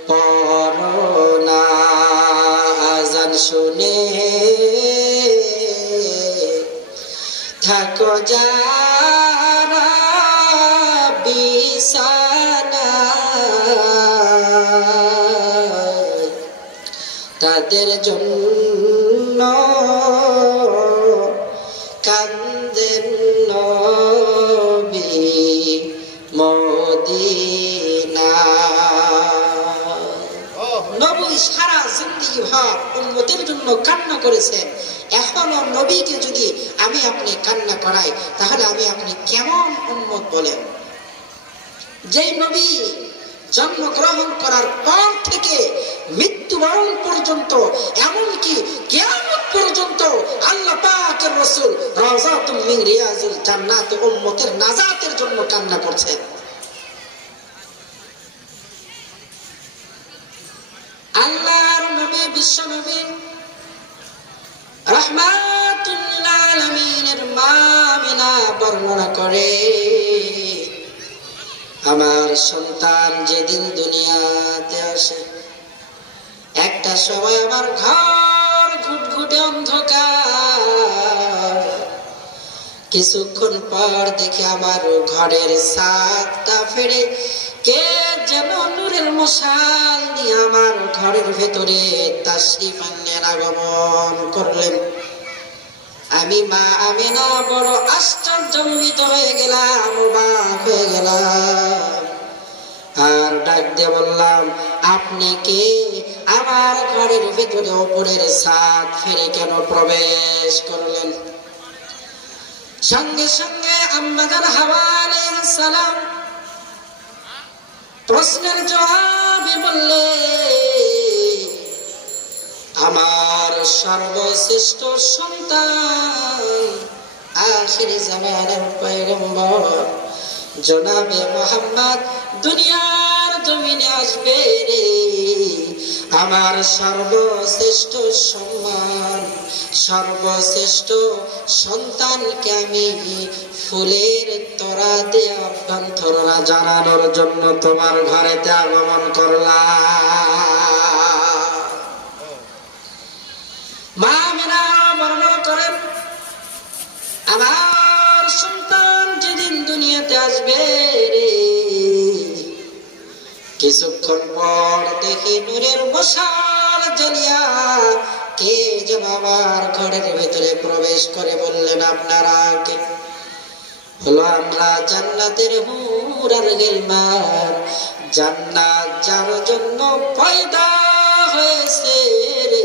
পড়ো না। আজান শুনে থাকো যারা বিছানায়, তাদের জন্য কান্দেন নবী মদিনায়। নবী সারা জিন্দেগি ভর উম্মতের জন্য কান্না করেছেন। এখনো নবীকে যদি আমি আপনি কান্না করাই, তাহলে আমি আপনি কেমন উম্মত বলেন? যেই নবী জন্মগ্রহণ করার পর থেকে মৃত্যুবরণ পর্যন্ত, এমনকি কিয়ামত পর্যন্ত আল্লাহ পাকের রাসূল রাওযাতুম মিন রিয়াজিল জান্নাত উম্মতের নাজাতের জন্য কান্না করছেন। আল্লাহর নবী বিশ্ব নবী রাহমাতুল লিল আলামিনের মা আমিনা বর্ণনা করে, আমার সন্তান যেদিন দুনিয়াতে আসে, একটা সময় আমার ঘর ঘুটঘুটে অন্ধকার, কিছুক্ষণ পর দেখি আমার ঘরের ছাদটা ফেড়ে কে যেন নূরের মশাল নিয়ে আমার ঘরের ভেতরে তাশরীফ আনলেন, আগমন করলেন। আমি মা আমিনা বড় আশ্চর্যান্বিত হয়ে গেলাম, অবাক হয়ে গেলাম। আর ডাক দিয়ে বললাম, আপনি কে? আমার ঘরের ভেতরে উপরের ছাদ ফেরে কেন প্রবেশ করলেন? সঙ্গে সঙ্গে আম্মা জান হাওয়া আলাইহিস সালাম প্রশ্নের জবাবে বললে, আমার সর্বশ্রেষ্ঠ সন্তান আখিরি জামানার পয়গম্বর জনাবে মুহাম্মদ দুনিয়ার জমিনে আসবে রে। আমার সর্বশ্রেষ্ঠ সম্মান, সর্বশ্রেষ্ঠ সন্তানকে আমি ফুলের তোড়া দিয়ে অভ্যন্তরণা জানানোর জন্য তোমার ঘরেতে আগমন করলাম। মা আমিনা বর্ণনা করেন, আমার সন্তান যেদিন দুনিয়াতে আসবে রে, কিছুক্ষণ পর দেখি নূরের মশাল জ্বালিয়া কে যেন আমার ঘরের ভেতরে প্রবেশ করে বললেন, আপনারা কে? হলো আমরা জান্নাতের হুর আর গিলমান, জান্নাত যার জন্য পয়দা হয়েছে রে,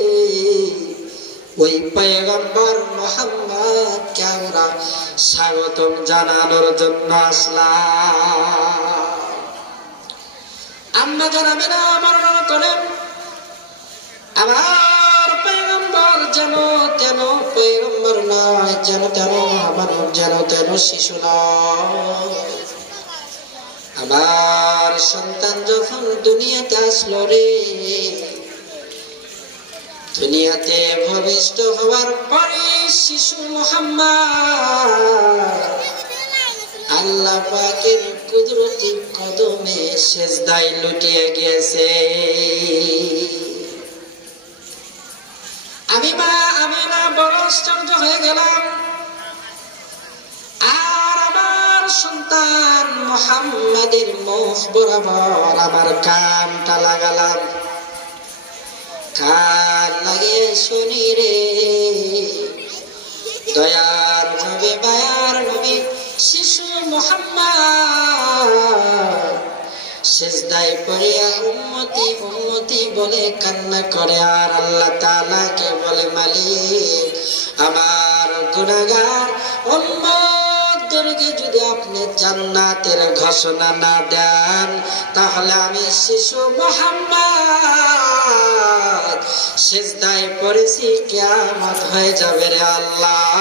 ওই পয়গম্বর মুহাম্মদকে আমরা স্বাগতম জানানোর জন্য আসলাম। আম্মা জান আমিনা বর্ণনা করেন, আমার পয়গম্বর যেন তেন পয়গম্বর নয়, যেন তেন মানব, যেন তেন শিশু নয়। আমার সন্তান যখন দুনিয়াতে আসলো রে, দুনিয়াতে ভূমিষ্ঠ হওয়ার পরে শিশু মুহাম্মদ আল্লাহ পাকের কুদরতি কদমে সেজদায় লুটিয়ে গিয়েছে। আমি মা আমিনা বড় আশ্চর্য হয়ে গেলাম। আর আমার সন্তান মুহাম্মাদের মুখ বরাবর আমার কানটা লাগালাম। কান লাগিয়ে শুনি রে, দয়ার নবী মায়ার নবী শিশু মুহাম্মদ সিজদায় পড়িয়া উম্মতি উম্মতি বলে কান্না করে, আর আল্লাহ তাআলাকে বলে, মালিক আমার গুনাহগার উম্মতদেরকে যদি আপনি জান্নাতের ঘোষণা না দেন, তাহলে আমি শিশু মুহাম্মদ সিজদায় পড়েছি, কিয়ামত হয়ে যাবে রে আল্লাহ,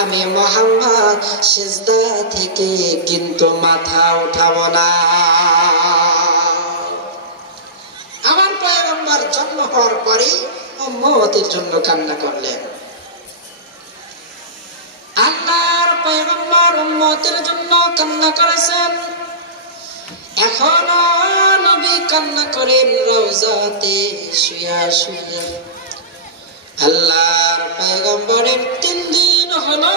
আমি মুহাম্মদ সিজদা থেকে কিন্তু মাথা উঠাবো না। আমার পয়গম্বর জন্ম হওয়ার পরে উম্মতের জন্য কান্না করলেন। আল্লাহর পয়গম্বর উম্মতের জন্য কান্না করেছেন, এখনো নবী কান্না করেন রওজাতে শুয়া শুয়া। আল্লাহর পয়গম্বরের 3 দিন হলো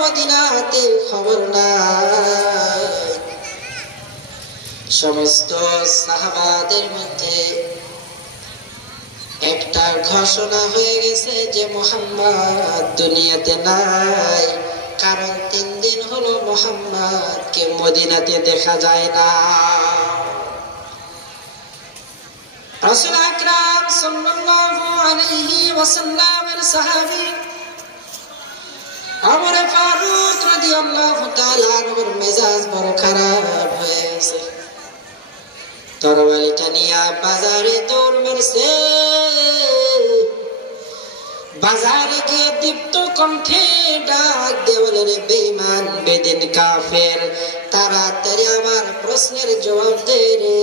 মদিনাতে খবর নাই। সমস্ত সাহাবাদের মধ্যে একটা ঘোষণা হয়ে গেছে যে মুহাম্মদ দুনিয়াতে নাই, কারণ 3 দিন হলো মুহাম্মদকে মদিনাতে দেখা যায় না। রাসূল আকরাম সাল্লাল্লাহু আলাইহি ওয়াসাল্লামের সাহাবী ওমর ফারুক রাদিয়াল্লাহু তাআলা আনহুর মেজাজ বড় খারাপ হয়ে গেছে। তরবারিটা নিয়ে বাজারে দৌড় মেরেছে। বাজারে গিয়ে দীপ্ত কণ্ঠে ডাক দিয়ে বলে, রে বেঈমান বেদিন কাফের, তাড়াতাড়ি আমার প্রশ্নের জবাব দে রে,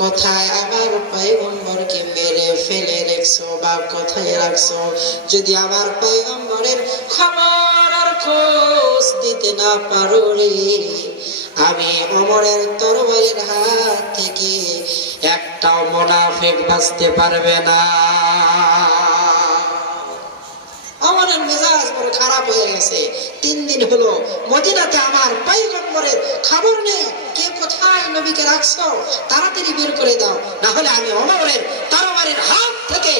কোথায় আমার পয়গম্বরকে মেরে ফেলে রেখেছো বা কোথায় রাখছো? যদি আমার পয়গম্বরের খবর আর খোঁজ দিতে না পারো রে, আমি ওমরের তরবারির হাত থেকে একটাও মুনাফিক বাঁচতে পারবে না। ওমরের মেজাজ বড় খারাপ হয়ে গেছে। 3 দিন হলো মদিনাতে আমার পয়গম্বরের খবর নেই, কে কোথায় নবীকে রাখছো, তাড়াতাড়ি বের করে দাও, না হলে আমি ওমরের তরবারির হাত থেকে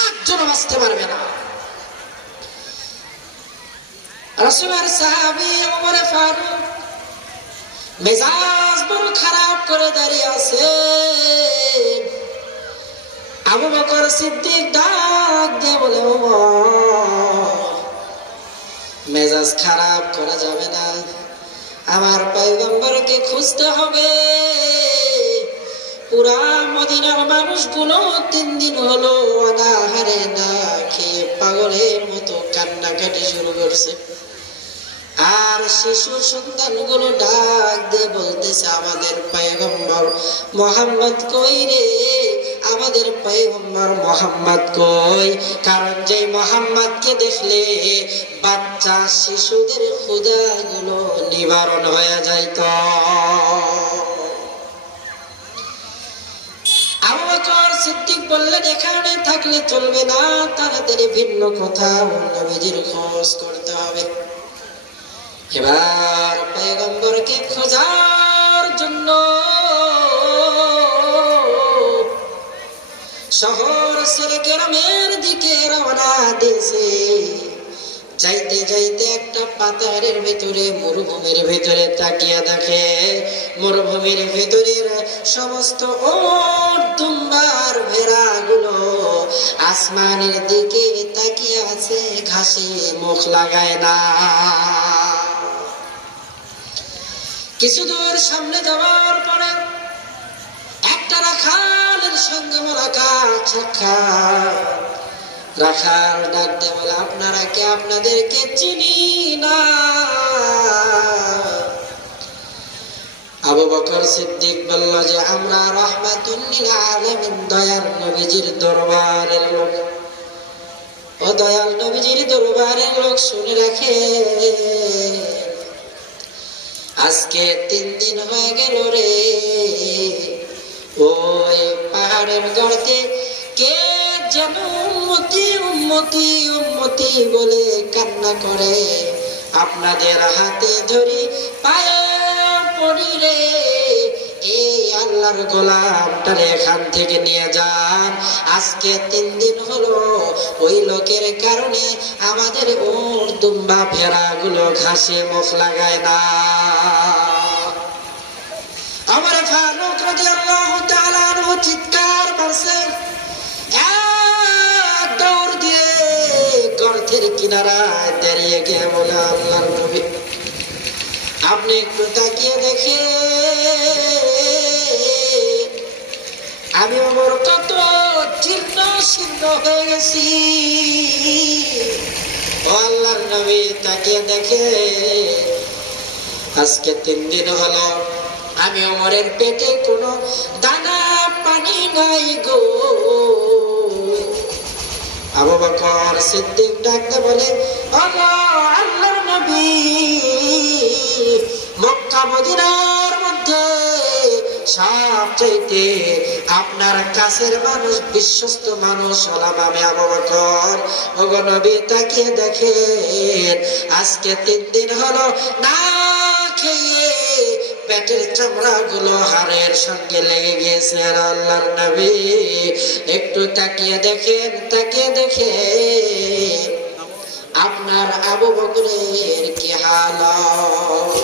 একজন বাঁচতে পারবে না। রাসূলের সাহাবী ওমর ফারুক মেজাজ বড় খারাপ করে দাঁড়িয়ে আছে। আবু বকর সিদ্দিক ডাক দিয়ে বলে, মেজাজ খারাপ করা যাবে না, আমার পয়গম্বরকে খুঁজতে হবে। পুরা মদিনার মানুষগুলো 3 দিন হলো অনাহারে না খেয়ে পাগলের মতো কান্নাকাটি শুরু করছে। আর শিশু সন্তানগুলো ডাক দিয়ে বলতেছে, আমাদের পয়গম্বর মুহাম্মদ কই রে, আমাদের পয়গম্বর মুহাম্মদ কই? কারণ যে মুহাম্মদকে দেখলে বাচ্চা শিশুদের ক্ষুধাগুলো নিবারণ হয়ে যাইত। আবু বকর সিদ্দিক বললেন, এখানে থাকলে চলবে না, তাড়াতাড়ি ভিন্ন কোথাও নবীজির খোঁজ করতে হবে। এবার পয়গম্বরকে খোঁজার জন্য শহর ছেড়ে গ্রামের দিকে রওনা দিয়েছে। যাইতে যাইতে একটা পাতারের ভেতরে, মরুভূমির ভেতরে তাকিয়ে দেখে, মরুভূমির ভেতরের সমস্ত ওট দুম্বার ভেড়াগুলো আসমানের দিকে তাকিয়ে আছে, ঘাসে মুখ লাগায় না। কিছু দূর সামনে যাওয়ার পরে একটা রাখালের সঙ্গে মোলাকাত সাক্ষাৎ। রাখাল ডাকতে বলে, আপনারা কে? আপনাদেরকে চিনি না। আবু বকর সিদ্দিক বলল যে, আমরা রাহমাতুল লিল আলামিন, দয়ার নবীজির দরবারের লোক। ও দয়াল নবীজির দরবারের লোক, শুনে রাখে, আজকে 3 দিন হয়ে গেল রে, ওই পাহাড়ের গর্তে কে যেন উম্মতি উম্মতি উম্মতি বলে কান্না করে। আপনাদের হাতে ধরি, পায়ে পড়ি রে, এই আল্লাহর গোলামটারে এখান থেকে নিয়ে যান। আজকে 3 দিন হলো ওই লোকের কারণে আমাদের ওর দুম্বা ভেড়াগুলো ঘাসে মুখ লাগায় না। ওমর ফারুক কিনারায় দাঁড়িয়ে গিয়ে বলে, আল্লাহর নবী আপনি একটু তাকিয়ে দেখে আমি ওমর কত জীর্ণ শীর্ণ হয়ে গেছি। ও আল্লাহর নবী তাকিয়ে দেখে আজকে 3 দিন হলো আমি ওমরের পেটে কোনো দানা পানি নাই গো। আবু বকর সিদ্দিক ডাকতে বলে, আল্লাহর নবী মক্কা মদিনার মধ্যে সবচাইতে আপনার কাছের মানুষ, বিশ্বস্ত মানুষ হলাম আমি আবু বকর। ওগো নবী তাকিয়ে দেখেন আজকে 3 দিন হলো না খেয়ে পেটের চামড়া গুলো হাড়ের সঙ্গে লেগে গেছে। আর আল্লাহর নবী একটু তাকিয়ে দেখেন, তাকিয়ে দেখেন আপনার আবু বকরের কি হালত।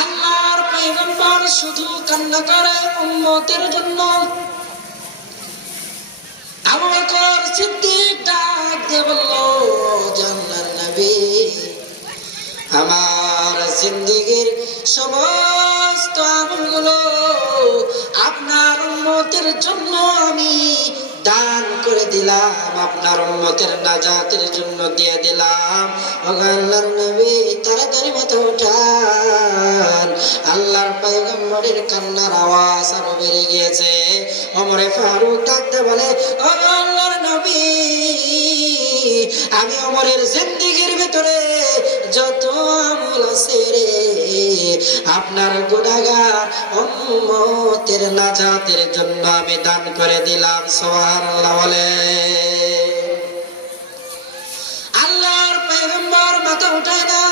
আল্লাহর পয়গম্বর শুধু কান্না করে উম্মতের জন্য। আবু বকর সিদ্দিক ডাক দিয়ে বলল, আল্লাহর নবী আমার জিন্দেগীর সমস্ত আমলগুলো আপনার উম্মতের জন্য আমি দান করে দিলাম, আপনার উম্মতের নাজাতের জন্য দিয়ে দিলাম। আল্লাহর নবী তাড়াতাড়ি মাথা উঠান। আল্লাহর পয়গম্বরের কান্নার আওয়াজ আরো বেড়ে গিয়েছে। ওমরে ফারুক ডাকতে বলে, ও আল্লাহর নবী আমি ওমরের জিন্দেগীর ভিতরে যত আমল আছে রে আপনার গুনাহগার উম্মতের নাজাতের জন্য আমি দান করে দিলাম। সুবহানাল্লাহ বলে। আল্লাহর পয়গম্বর মাথা উঠায় না।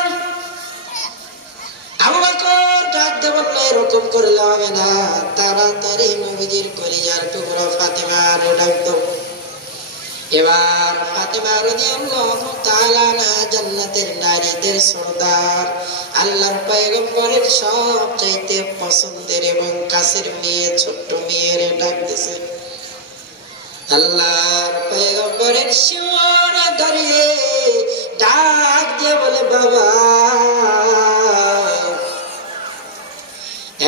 আবু বকর ডাক দিয়ে বলল, এরকম করলে হবে না, তাড়াতাড়ি নবীজির কলিজার টুকরা ফাতেমার ডাক দাও। এবার ফাতেমা রাদিয়াল্লাহু তাআলা জান্নাতের নারীদের সরদার, আল্লাহর পয়গম্বরের সবচাইতে পছন্দের এবং কাছের মেয়ে, ছোট্ট মেয়ের ডাক দিছে। আল্লাহর পয়গম্বরের শিওরে দাঁড়িয়ে ডাক দিয়ে বলে, বাবা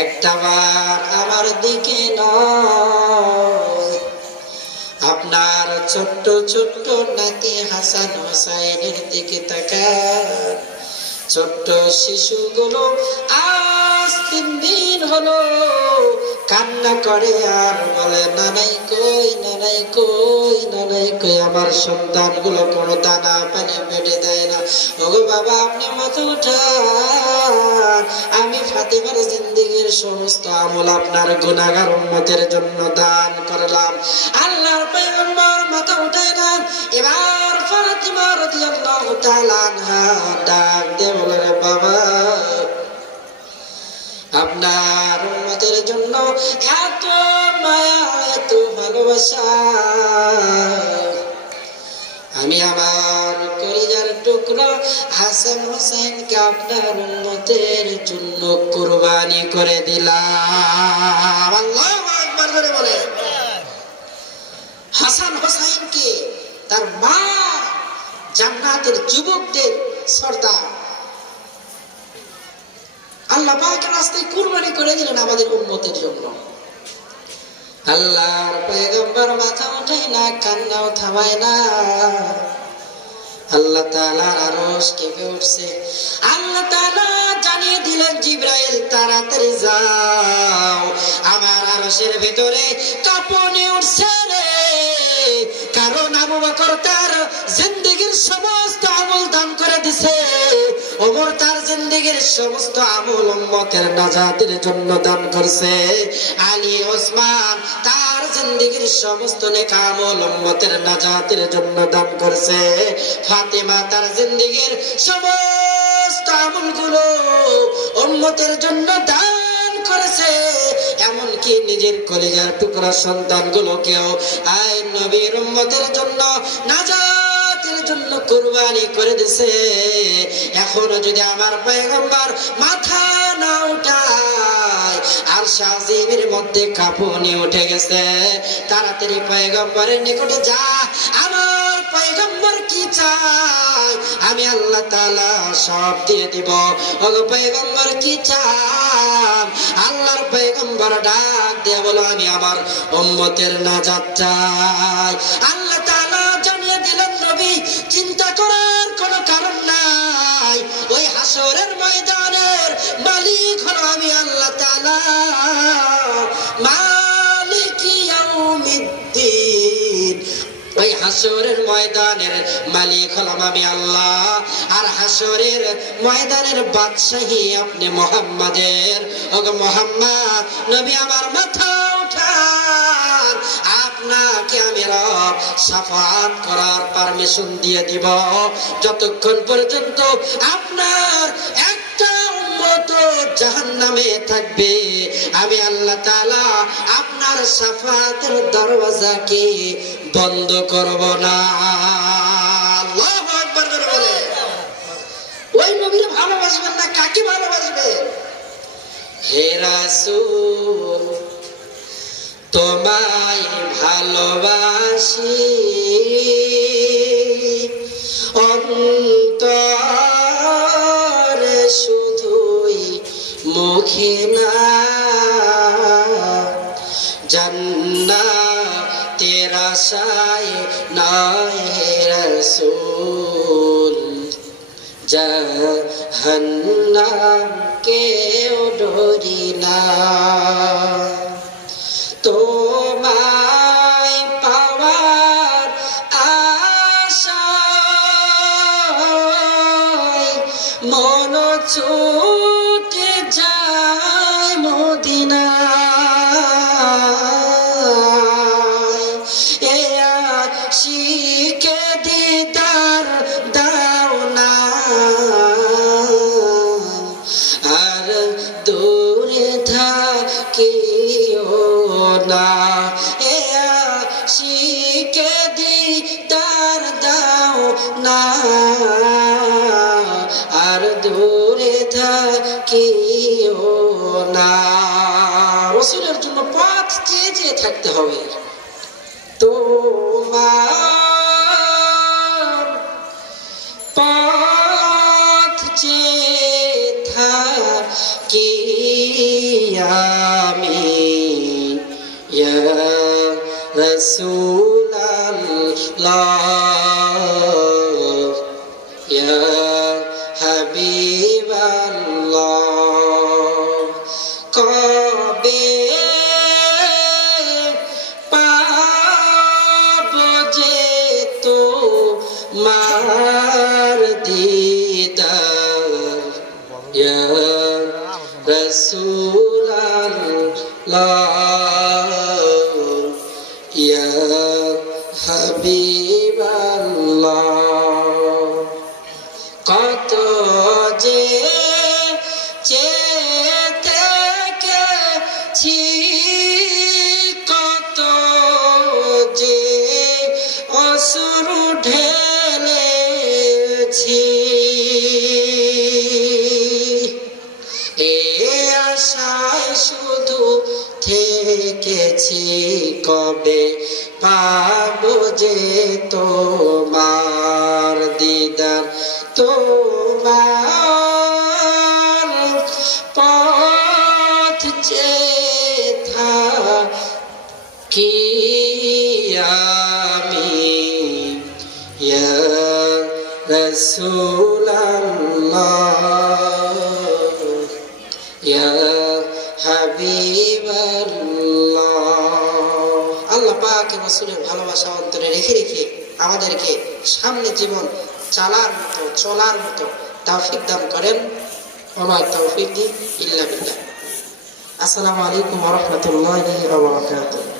একটাবার আমার দিকে নয়, আপনার ছোট্ট ছোট্ট নাতি হাসান হোসাইনের দিকে তাকান। ছোট্ট শিশুগুলো আজ 3 দিন হলো কান্না করে আর বলে, নানাই কই, নানাই কই, নানাই কই। আমার সন্তানগুলো কোনো দানা পানি পেটে দেয় না। ওগো বাবা আপনি মাথা উঠান, আমি ফাতেমার জিন্দেগীর সমস্ত আমল আপনার গুনাহগার উম্মতের জন্য দান করলাম। আল্লাহর পয়গম্বর মাথা উঠায় না। এবার ফাতেমা রাদিয়াল্লাহু তাআলা আনহা ডাক দিয়ে বলে, বাবা আপনার উম্মতের জন্য এত মায়া, এত ভালোবাসা, আমি আমার কলিজার টুকরা হাসান হোসেনকে আপনার উম্মতের জন্য কুরবানি করে দিলাম। আল্লাহু আকবার করে বলে। হাসান হোসেনকে তার মা জান্নাতের যুবকদের সর্দার আল্লাহ পাকের রাস্তায় কুরবানি করে দিলেন আমাদের উম্মতের জন্য। আল্লাহর পয়গম্বর মাথা উঠায় না, কান্নাও থামায় না। আল্লাহ তাআলার আরশ কেঁপে উঠছে। আল্লাহ তাআলা জানিয়ে দিলেন, জিবরাইল তাড়াতাড়ি যাও, আমার আরশের ভিতরে কাঁপুনি উঠছে রে। কারণ আবু বকর তার জিন্দেগীর সমস্ত আমল দান করে দিছে, ওমর তার জিন্দেগীর সমস্ত আমল উম্মতের নাজাতের জন্য দান করছে, আলী ওসমান তার জিন্দেগীর সমস্ত নেক আমল উম্মতের নাজাতের জন্য দান করছে, ফাতেমা তার জিন্দেগীর সমস্ত আমলগুলো উম্মতের জন্য দান করেছে। এমনকি নিজের কলিজার টুকরা সন্তানগুলোকেও আয় নবীর উম্মতের জন্য নাজাতের জন্য কুরবানি করে দিছে। এখনো যদি আমার পয়গম্বর মাথা না উঠায়, আর শাহজিমের মধ্যে কাঁপুনি উঠে গেছে। তাড়াতাড়ি পয়গম্বরের নিকটে যা, আমার পয়গম্বর কি চায় আমি আল্লাহ তাআলা সব দিয়ে দিব। ওগো পয়গম্বর কি চান? আল্লাহর পয়গম্বর ডাক দিয়ে বলো, আমি আমার উম্মতের নাজাত চাই। আল্লাহ তাআলা জানিয়ে দিলেন, নবী চিন্তা করার কোনো কারণ নাই, ওই হাসরের ময়দানের মালিক হলো আমি আল্লাহ তাআলা, মালিক ইয়াউমিদ্দিন। ওই হাসরের ময়দানের মালিক হলাম আমি আল্লাহ, আর হাসরের ময়দানের বাদশাহী আপনি মুহাম্মাদের। ওগো মুহাম্মদ নবী আমার মাথা উঠান, আপনাকে আমি রব শাফাত করার পারমিশন দিয়ে দিব। যতক্ষণ পর্যন্ত আপনার একটা উম্মত জাহান্নামে থাকবে, আমি আল্লাহ তাআলা আপনার শাফাতের দরওয়াজাকে বন্ধ করব না। আল্লাহু আকবার করে বলে। ওই নবীর ভালোবাসবেন না, কাকে ভালোবাসবে? হে রাসূল তোমায় ভালোবাসি অন্তরে শুধুই, মুখে না। জান্নাতের আশায় নয় হে রাসূল, জাহান্নাম কেও ডরি না। তোমায় পাওয়ার আশায় মন ছুটে যায় মদিনায়। এ আশিকে দিদার দাও না, আর দূরে থাকিও না। এ আশিকে দিদার দাও না, আর দূরে থাকিও না। রাসূলের জন্য পথ চেয়ে চেয়ে থাকতে হবে। তোমার পথ চেয়ে থাকি আমি ইয়া রাসূলাল্লাহ, ইয়া হাবিবাল্লাহ। কবে পাবো যে তোমার দিদার, ইয়া রাসূলাল্লাহ, ইয়া হাবিবাল্লাহ। কত যে চেয়ে থেকেছি, কত যে অশ্রু ঢেলেছি, এ আশায় শুধু থেকেছি, কবে পাবো যে তোমার দিদার। তোমার পথ চেয়ে থাকি আমি ইয়া রাসূলাল্লাহ, ইয়া হাবিবাল্লাহ। আল্লাহ পাক রাসূলের ভালোবাসা অন্তরে রেখে রেখে আমাদেরকে সামনে জীবন চলার মতো তৌফিক দান করেন। ওমা তৌফিক ইল্লা বিল্লাহ। আসসালামু আলাইকুম ওয়া রাহমাতুল্লাহি ওয়া বারাকাতুহু।